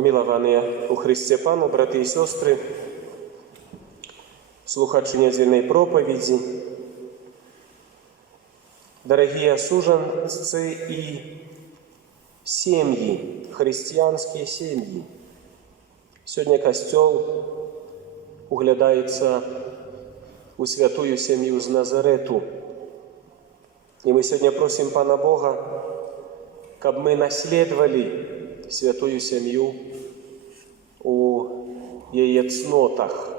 Помилованные у Христе Пану, браты и сестры, слухачи недельной проповеди, дорогие суженцы и семьи, христианские семьи. Сегодня Костел углядается у святую семью из Назарету. И мы сегодня просим Пана Бога, как мы наследовали святую семью у ее цнотах.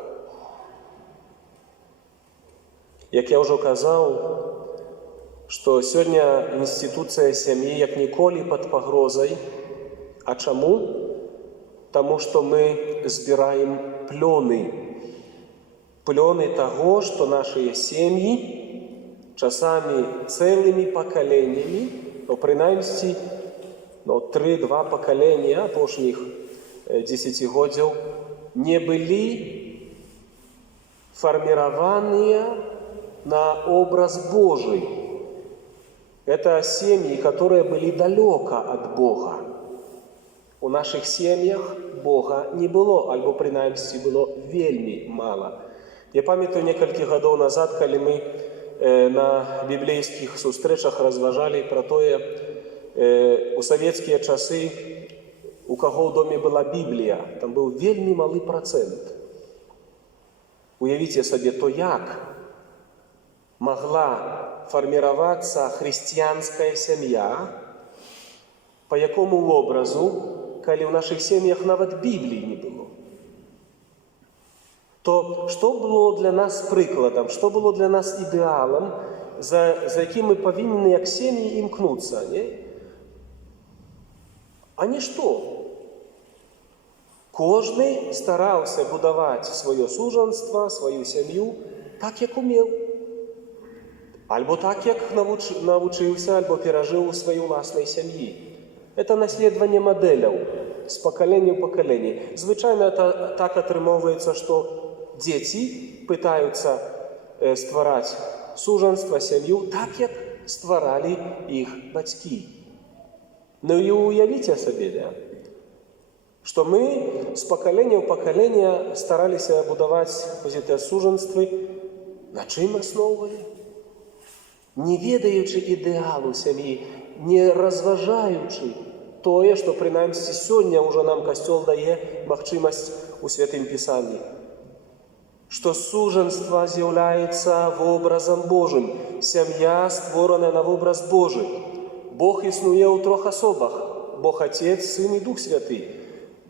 Як я уже казал, что сегодня институция семьи як ніколи под погрозой. А чему? Тому что мы збираем плены того, что наши семьи часами целыми поколениями, но принаймні 3-2 поколения пошних десятигодий не были формированы на образ Божий. Это семьи, которые были далеко от Бога. У наших семьях Бога не было, альбо принаймні было вельми мало. Я памятаю несколько годов назад, когда мы на библейских сустречах разважали про то, у советские часы, у кого в доме была Библия, там был вельми малый процент. Уявите себе то, як могла формироваться христианская семья, по якому образу, коли в наших семьях навіть Библии не было. То что было для нас прикладом, что было для нас идеалом, за яким мы повинны, як семьи, имкнуться, не? А ничто. Кожний старався будувати своє суженство, свою сім'ю так, як умів. Або так, як навчився, або пережив у своїй власній сім'ї. Це наслідування моделей з покоління в покоління. Звичайно, так отримується, що діти намагаються створити суженство, сім'ю так, як створили їх батьки. Ну и уявите себе, да, что мы с поколения в поколение старались будовать это суженство на чим основою? Не ведаючи ідеалу сім'ї, не розважаючи то, що принаймні сьогодні уже нам Костел дає можливість у Святим Писанні. Что суженство з'являється образом Божим, сім'я створена на образ Божий. Бог існує у трьох особах. Бог Отець, Син і Дух Святий.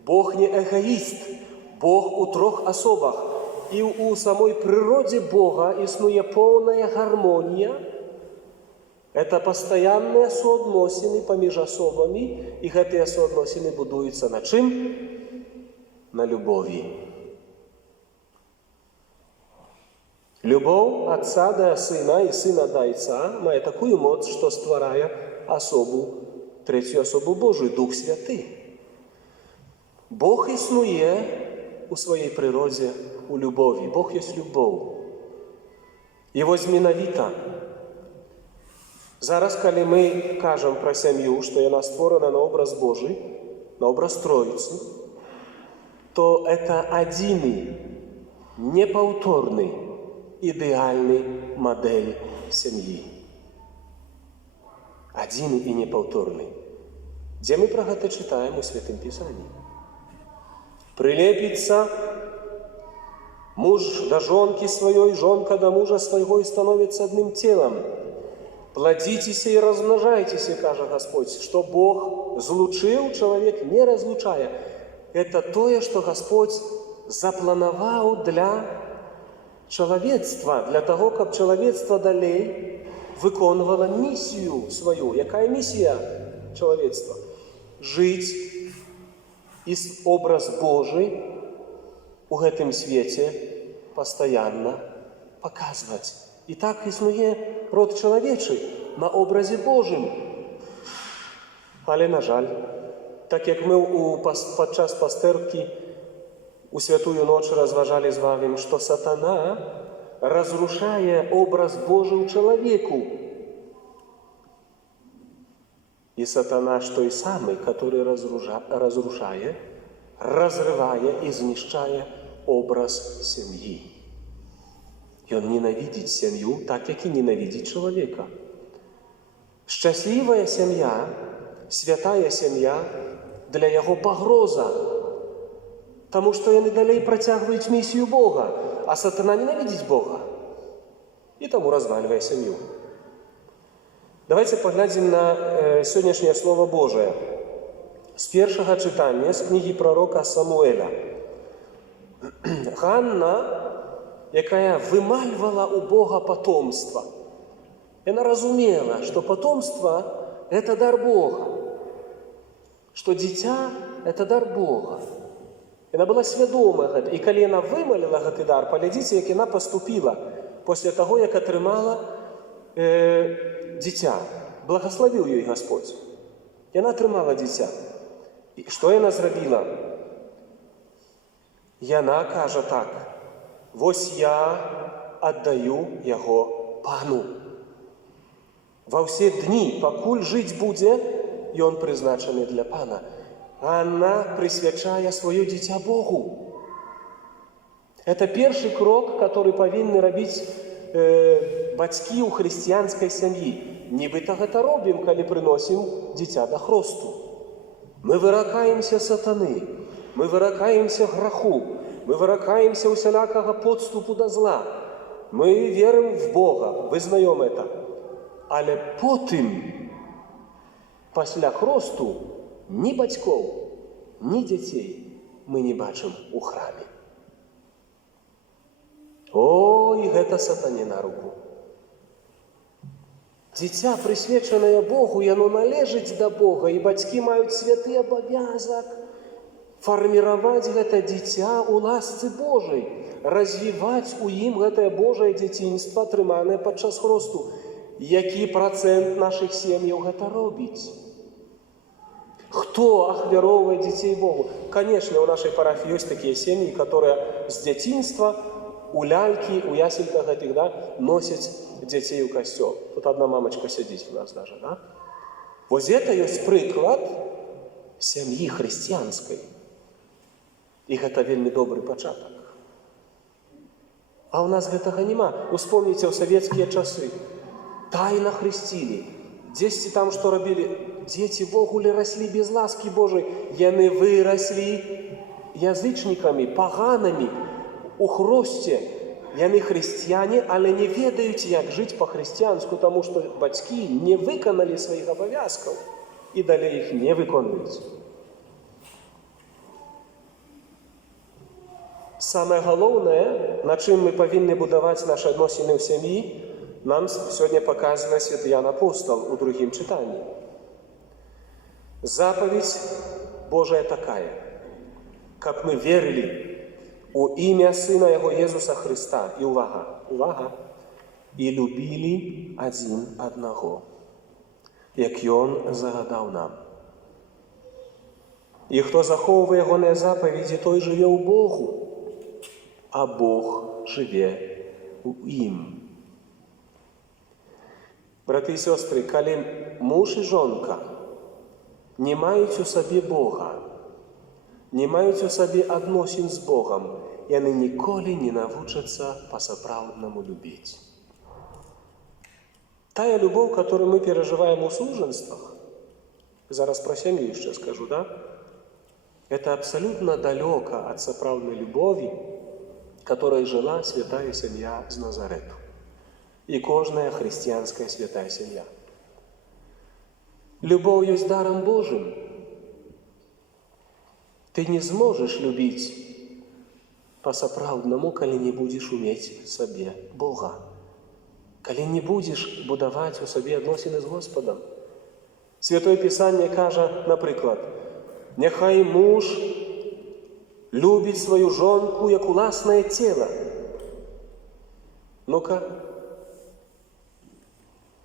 Бог не егоїст. Бог у трьох особах. І у самій природі Бога існує повна гармонія. Це постійні соотносини поміж особами. І ці соотносини будуються на чим? На любові. Любов Отца до Сина і Сина до Отця має таку моць, що створює особу, третю особу Божу, Дух Святий. Бог існує у своїй природі у любові. Бог є любов. І ось менавіта. Зараз, коли ми кажемо про сім'ю, що вона створена на образ Божий, на образ Троїці, то це один, неповторний, ідеальний модель сім'ї. Один и неповторный. Где мы про это читаем у Святым Писании? Прилепится муж до жонки своей, жонка до мужа своего и становится одним телом. Плодитесь и размножайтесь, каже Господь, что Бог злучил, человек не разлучая. Это то, что Господь заплановал для человечества, для того, как человечество далее виконувала місію свою. Яка місія чоловічества? Жити із образ Божий у цьому світі постійно показувати. І так існує род чоловічий на образі Божим. Але, на жаль, так як ми під час пастерки у Святую Ніч розважали з вами, що сатана разрушая образ Божий человеку. И сатана, что и самый, который разрушает, разрывая и знищая образ семьи. И он ненавидит семью, так как и ненавидит человека. Счастливая семья, святая семья для его погроза, тому что они далее протягивают миссию Бога, а сатана ненавидит Бога. И тому разваливая семью. Давайте поглядим на сегодняшнее Слово Божие. З першого читання, з книги пророка Самуэля. Ганна, якая вымаливала у Бога потомство. Она разумела, что потомство – это дар Бога. Что дитя – это дар Бога. Она была свідома гэта. И коли она вымалила гэты дар, поглядите, как она поступила после того, как отрымала дитя. Благословил ее Господь. И она отрымала дитя. І що вона зробила? Вона каже так: «Вось я віддаю його пану. Во всі дні, покуль жить буде, і він призначений для пана». Вона присвячає своє дитя Богу. Это перший крок, который повинны робить батьки у християнской семьи. Нібито гэта робим, коли приносим дитя до хресту. Мы выракаемся сатаны, мы выракаемся граху, мы выракаемся усялякого подступу до зла. Мы верим в Бога, вызнаем это. Але потым, після хресту, ні батьков, ні дітей мы не бачим у храмі. Ой, гэта сатане на руку. Дитя, присвяченное Богу, и оно належит до Бога, и батьки мают святый обовязок формировать это дитя у ласцы Божией, развивать у им это Божие детинство, тримане подчас хресту. Який процент наших семей это робить? Кто охвяровывает детей Богу? Конечно, у нашей парафии есть такие семьи, которые с детинства у ляльки, у яселька этих, да, носят детей в костел. Тут одна мамочка сидит у нас даже, да? Вот это есть приклад семьи христианской. Их это вельми добрый початок. А у нас гэтага нема. Успомните в советские часы. Тайно хрестили. Дзесьці там что робили? Дети в огуле росли без ласки Божией. Яны выросли язычниками, поганами у хресте. Яны христиане, але не ведают, як жить по-христиански, потому что батьки не виконали своих обовязков и далее их не виконують. Самое головное, на чим ми повинні будувати наші відносини в сім'ї, нам сьогодні показує святий Ян Апостол у другим читанні. Заповедь Божия такая, как мы верили у ім'я Сина Його Єсуса Христа, і увага, і любили один одного, як Ён загадав нам. І хто заховує Його заповіді, той живе у Богу, а Бог живе у ім. Брати і сестри, коли муж і жонка не мають у собі Бога, не мають у собі відносин з Богом, і вони ніколи не навчаться по-справдному любити. Тая любов, которую мы переживаем у суженствах, зараз про семью еще скажу, да? Это абсолютно далеко от соправдной любови, которой жила святая семья из Назарету. И кожная христианская святая семья. Любовь есть даром Божьим. Ты не сможешь любить по-справдному, коли не будешь уметь в себе Бога. Коли не будешь будовать у себе відносини з Господом. Святое Писание каже, наприклад, «Нехай муж любить свою жонку, як уласне тіло». Ну-ка,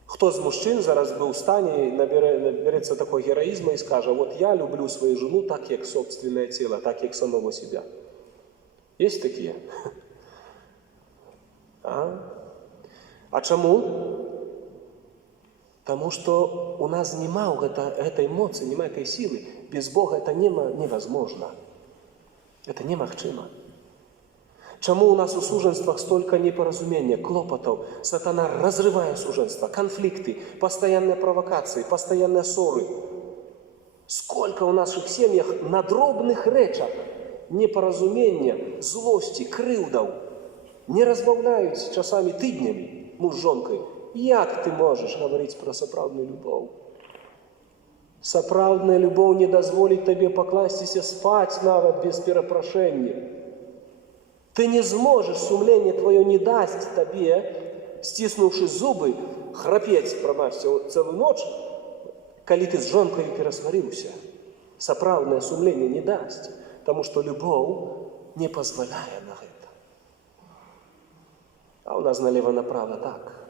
хто з мужчин зараз би у стані набереться такого героїзму і скаже, «Вот я люблю свою жену так, як собственное тіло, так, як самого себя». Есть такие? А чому? Тому что у нас нема этой эмоции, нема этой силы. Без Бога это невозможно. Это немагчыма. Чаму у нас у сужэнствах столько непаразумення, клопатаў? Сатана разрывае сужэнства, конфликты, постоянные провокации, постоянные ссоры. Сколько у наших семьях на дробных рэчах непаразумення, злости, крыўдаў. Не разбавляюць часамі тыднямі муж з жонкай. Як ты можаш гаварыць пра сапраўдную любоў? Сапраўдная любоў не дазволіць табе пакласціся спаць нават без перапрашэння. Ты не зможешь, сумление твое не даст тебе, стиснувши зубы, храпеть, пробачьте, целую ночь, коли ты с жонкой пересварился. Сапраўдное сумление не даст, потому что любовь не позволяет на это. А у нас налево-направо так.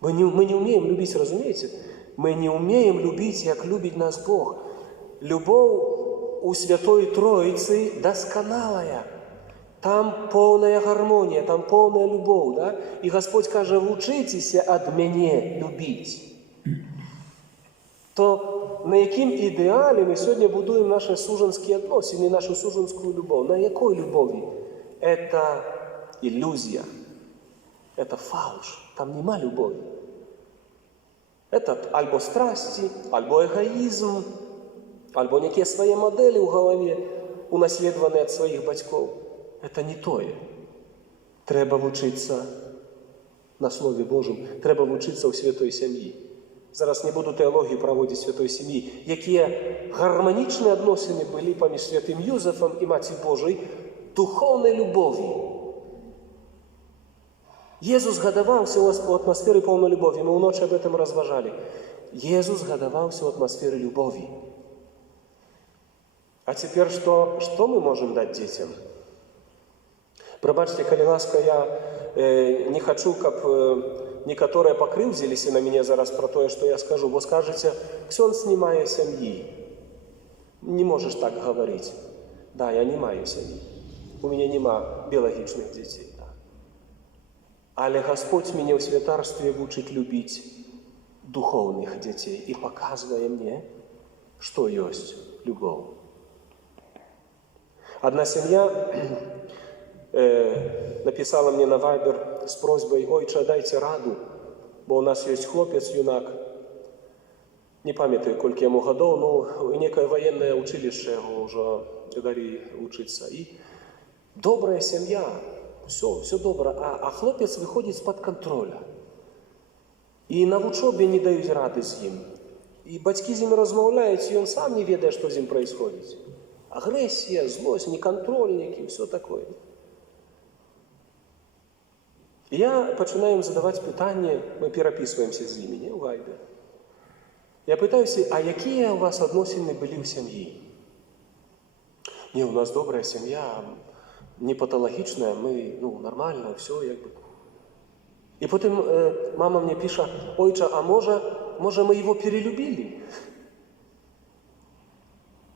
Мы не умеем любить, разумеете? Мы не умеем любить, как любит нас Бог. Любовь у Святой Троицы досконалая. Там полная гармония, там полная любовь, да? И Господь каже, вучитеся ад мяне любить. То на яким ідеалі ми сьогодні будуємо наші суженські відносини, нашу суженську любов? На якій любові? Это иллюзия, это фальш, там нема любові. Это альбо страсти, альбо эгоизм, альбо некие свои модели в голове, унаследованные от своих батьков. Это не тое. Треба вчитися на Слові Божому, треба вчитися у святої сім'ї. Зараз не буду теологію проводити святої сім'ї. Які гармонічні відносини були поміж святим Юзефом і Матір Божою духовної любові. Єсус гадавався у атмосфері повної любові. Ми вночі об этом розважали. Єсус гадавався у атмосфері любові. А тепер що ми можемо дати дітям? Прабачце, калі ласка, я не хочу, каб некаторыя пакрыўдзіліся на мяне зараз пра тое, што я скажу, бо скажаце, ксёндз не мае сям'і. Не можаш так гаварыць. Да, я не маю сям'і. У мяне няма біялагічных дзяцей. Да. Але Господь мяне ў святарстве вучыць любіць духоўных дзяцей і паказвае мне, што ёсць любоў. Одна сям'я написала мне на Вайбер с просьбой: «Ойче, дайте раду, бо у нас есть хлопец, юнак, не памятаю, колькі яму гадоў, ну, некое военное училище его уже дали учиться. И добрая семья, все добро, а хлопец выходит из-под контроля. И на учебе не дают рады с ним. И батьки с ним размовляют, и он сам не ведает, что с ним происходит. Агрессия, злость, неконтрольники, все такое. Я починаю им задавать питання, ми переписуємося з ними, у Вайбер. Я питаюся, а які у вас відносини були в сім'ї? Ні, у нас добра сім'я, не патологічна, ми, нормально, все, якби. І потім мама мені пише: «Ойче, а може ми його перелюбили?»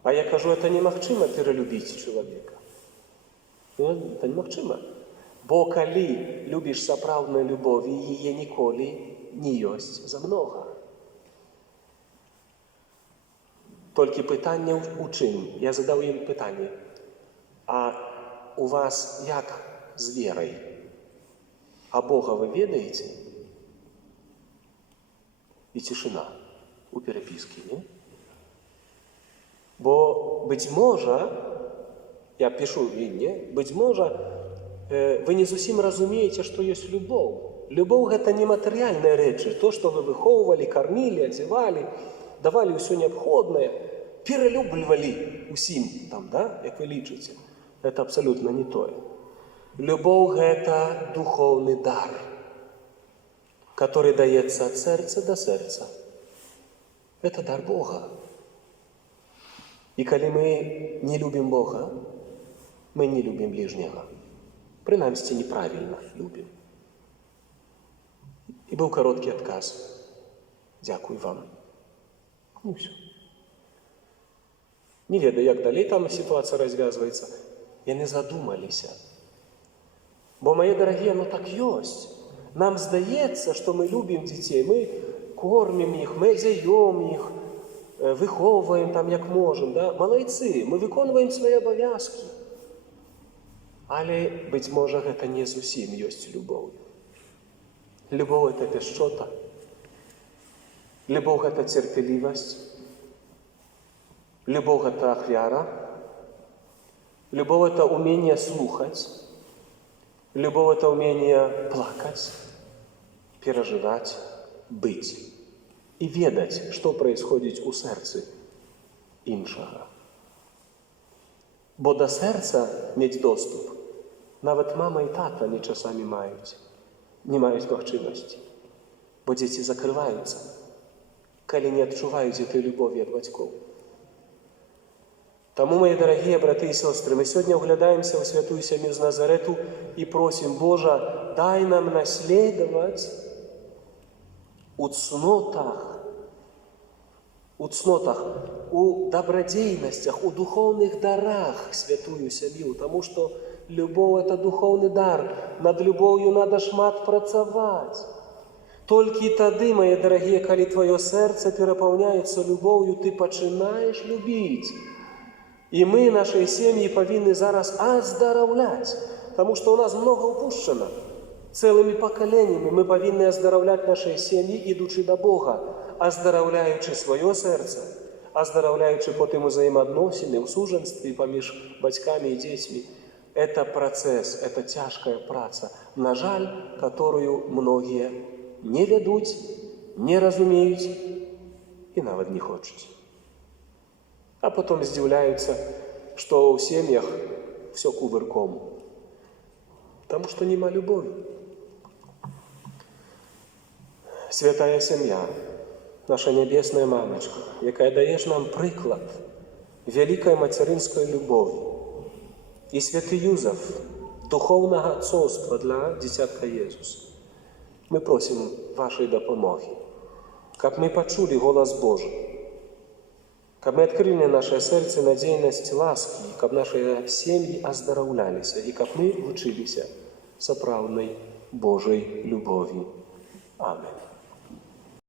А я кажу, це немагчыма перелюбити чоловіка. Це немагчыма. Бо калі любіш сапраўдную любовь, яе ніколі не ёсць замнога. Толькі пытанне у чым? Я задаў ім пытанне: а у вас як з верай? А Бога вы ведаеце? І цішына у перапіскі, не? Бо, быць можа, я пишу ім, не? Быць можа, вы не зусім разумееце, што ёсць любоў. Любоў – гэта нематэрыяльныя рэчы. То, што вы выхоўвалі, кармілі, адзявалі, давалі ўсё неабходнае, пералюблівалі усім, там, да, як вы лічыце. Гэта абсалютна не тое. Любоў – гэта духоўны дар, который даецца ад сэрца да сэрца. Это дар Бога. І калі мы не любім Бога, мы не любім ближнего. Прынамсі, неправільна любім. І быў кароткі адказ: «Дзякуй вам». Ну, все. Не ведаю, як далей там сітуацыя развязваецца. Яны задумаліся. Бо, мае дарагія, так ёсць. Нам здаецца, што мы любім дзяцей, мы кормім іх, мы адзяём іх, выхоўваем там як можам, да? Малайцы, мы выконваем свае абавязкі. Але, быць можа, гэта не зусім ёсць любоў. Любоў – гэта пяшчота. Любоў – гэта цярпелівасць. Любоў – гэта ахвяра. Любоў – это умение слухаць. Любоў – это умение плакаць, пераживаць, быць і ведаць, што праисходзіць у сэрцы іншага. Бо да сэрца мець доступ нават мама і тата не часамі маюць, не маюць магчымасці, бо дзеці закрываюцца, калі не адчуваюць гэтай любові ад бацькоў. Таму, мои дарагія браты і сёстры, мы сёння ўглядаемся ў святую сям'ю з Назарэту і просім, Божа, дай нам наследаваць у цнотах, у дабрадзейнасцях, у духоўных дарах святую сям'ю, таму што любоў – это духоўны дар, над любоўю надо шмат працаваць. Толькі тады, мои дарагія, калі твоё сэрца перапаўняецца любоўю, ты пачынаеш любіць. І мы, нашыя сем'і, павінны зараз аздараўляць, таму што ў нас многа ўпушчана. Цэлымі пакаленнямі мы павінны аздараўляць нашыя сем'і, ідучы да Бога, аздараўляючы сваё сэрца, аздараўляючы потым узаемаадносіны ў сужанстве паміж бацькамі і дзецьмі. Это працэс, это цяжкая праца, на жаль, которую многія не вядуць, не разумеюць і нават не хочуць. А потом здзіўляюцца, што ў сем'ях всё кувырком, таму што няма любові. Святая сям'я, наша нябесная мамачка, якая даеш нам прыклад вялікай мацярынскай любові, і святы Юзаф, духоўнага адцоўства для дзіцятка Езуса. Мы просім вашай дапамогі, каб мы пачулі голас Божы, каб мы адкрылі нашае сэрцы надзейнасць ласкі, каб нашыя сем'і аздараўляліся і каб мы вучыліся сапраўднай Божай любові. Амин.